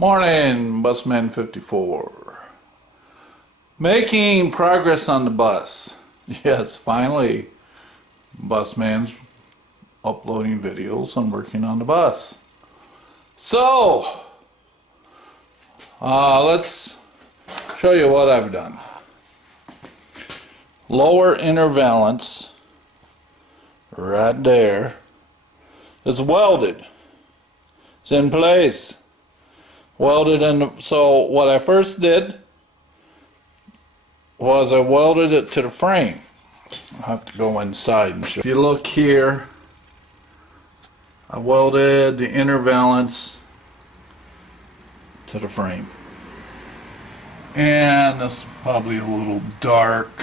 Morning, Busman 54. Making progress on the bus. Yes, finally, Busman's uploading videos on working on the bus. So, let's show you what I've done. Lower inner valance, right there, is welded. It's in place. Welded in. So what I first did was I welded it to the frame. I'll have to go inside and show. If you look here, I welded the inner valance to the frame. And this is probably a little dark,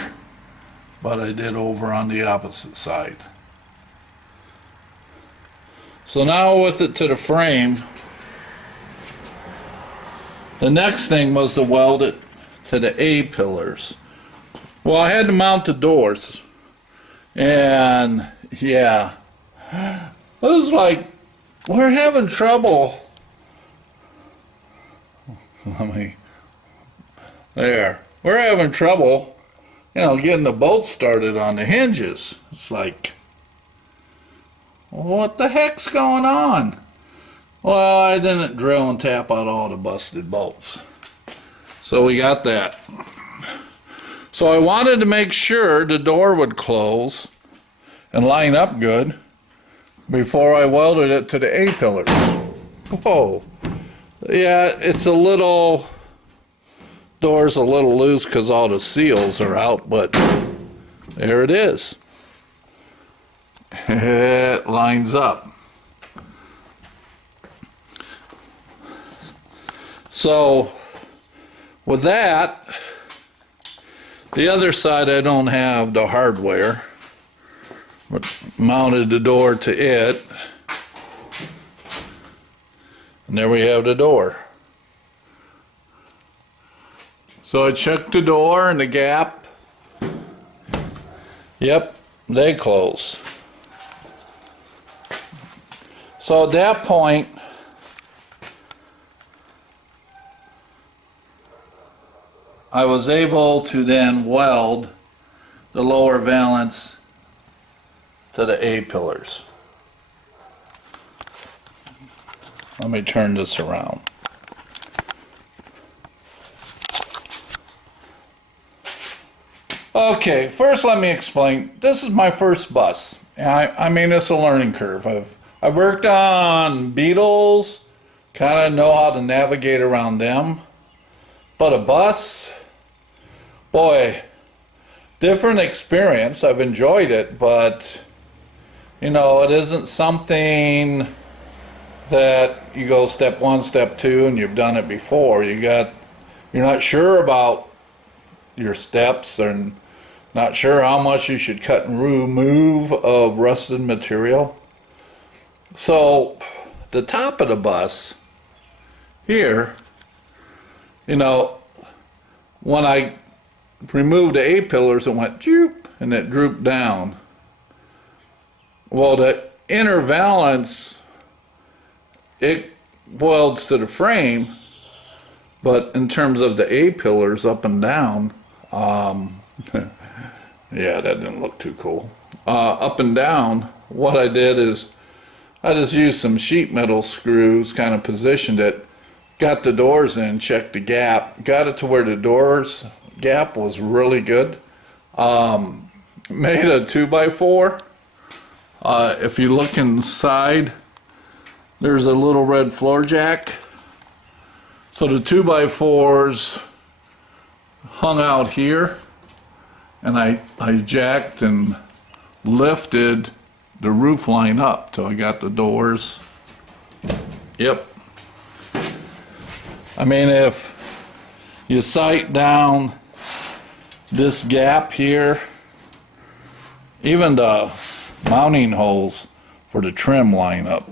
but I did over on the opposite side. So now with it to the frame, the next thing was to weld it to the A-pillars. Well, I had to mount the doors, and yeah, it was like, we're having trouble. We're having trouble, getting the bolts started on the hinges. It's like, what the heck's going on? Well, I didn't drill and tap out all the busted bolts. So we got that. So I wanted to make sure the door would close and line up good before I welded it to the A-pillars. Whoa. Yeah, it's a little, door's a little loose because all the seals are out, but there it is. It lines up. So with that, the other side I don't have the hardware, but mounted the door to it, and there we have the door. So I checked the door and the gap. Yep, they close. So at that point, I was able to then weld the lower valance to the A-pillars. Let me turn this around. Okay, first let me explain. This is my first bus. I mean, it's a learning curve. I've worked on Beetles, kind of know how to navigate around them. But a bus, boy, different experience. I've enjoyed it, but it isn't something that you go step one, step two, and you've done it before. You're not sure about your steps and not sure how much you should cut and remove of rusted material. So the top of the bus here, when I removed the A-pillars, it went droop and it drooped down. Well, the inner valance, it welds to the frame, but in terms of the A-pillars up and down, yeah, that didn't look too cool. Up and down, what I did is I just used some sheet metal screws, kind of positioned it, got the doors in, checked the gap, got it to where the doors gap was really good. Made a 2x4. If you look inside, there's a little red floor jack. So the 2x4s hung out here, and I jacked and lifted the roof line up till I got the doors. Yep. I mean, if you sight down this gap here, even the mounting holes for the trim line up.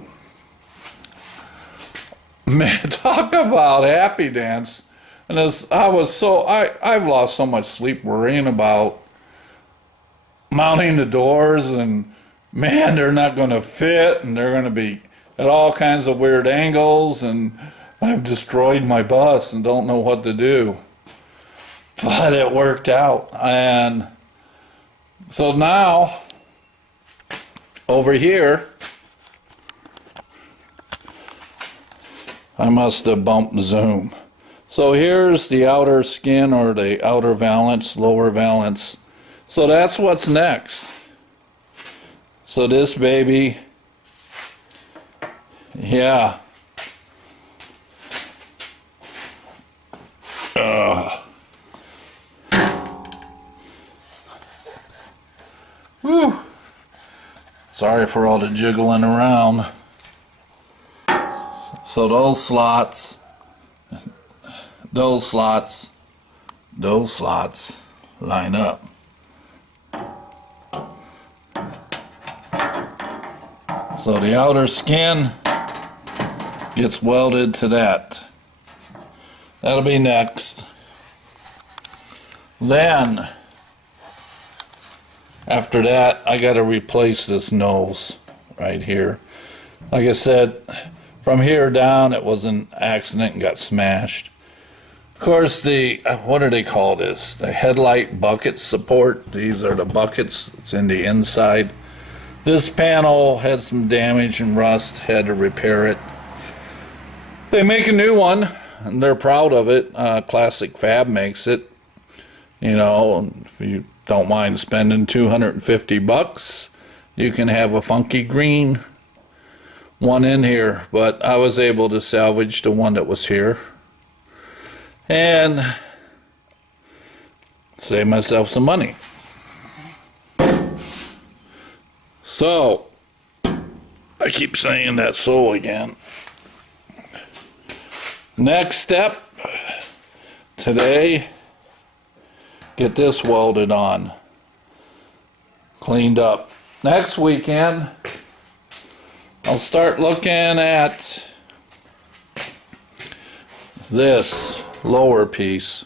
Man, talk about happy dance. And I've lost so much sleep worrying about mounting the doors, and man, they're not going to fit, and they're going to be at all kinds of weird angles, and I've destroyed my bus and don't know what to do. But it worked out. And so now, over here, I must have bumped zoom. So here's the outer skin, or the outer valance, lower valance. So that's what's next. So this baby, yeah. Whew. Sorry for all the jiggling around. So those slots line up. So the outer skin gets welded to that. That'll be next. Then, after that, I got to replace this nose right here. Like I said, from here down, it was an accident and got smashed. Of course, the, what do they call this? The headlight bucket support. These are the buckets. It's in the inside. This panel had some damage and rust. Had to repair it. They make a new one, and they're proud of it. Classic Fab makes it. You know, if you don't mind spending $250, you can have a funky green one in here. But I was able to salvage the one that was here and save myself some money. So, I keep saying that so again. Next step today, get this welded on, cleaned up. Next weekend, I'll start looking at this lower piece,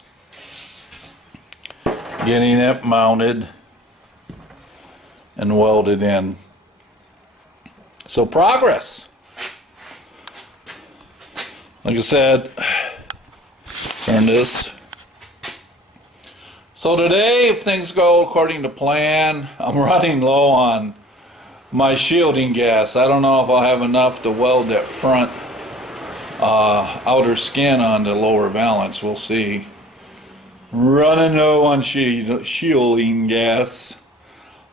getting it mounted and welded in. So progress. Like I said, turn this. So today, if things go according to plan, I'm running low on my shielding gas. I don't know if I'll have enough to weld that front outer skin on the lower valance. We'll see. Running low on shielding gas.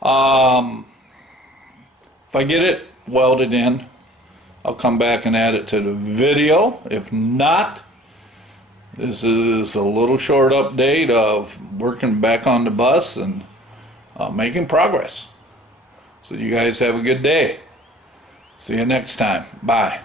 If I get it welded in, I'll come back and add it to the video. If not, this is a little short update of working back on the bus and making progress. So you guys have a good day. See you next time. Bye.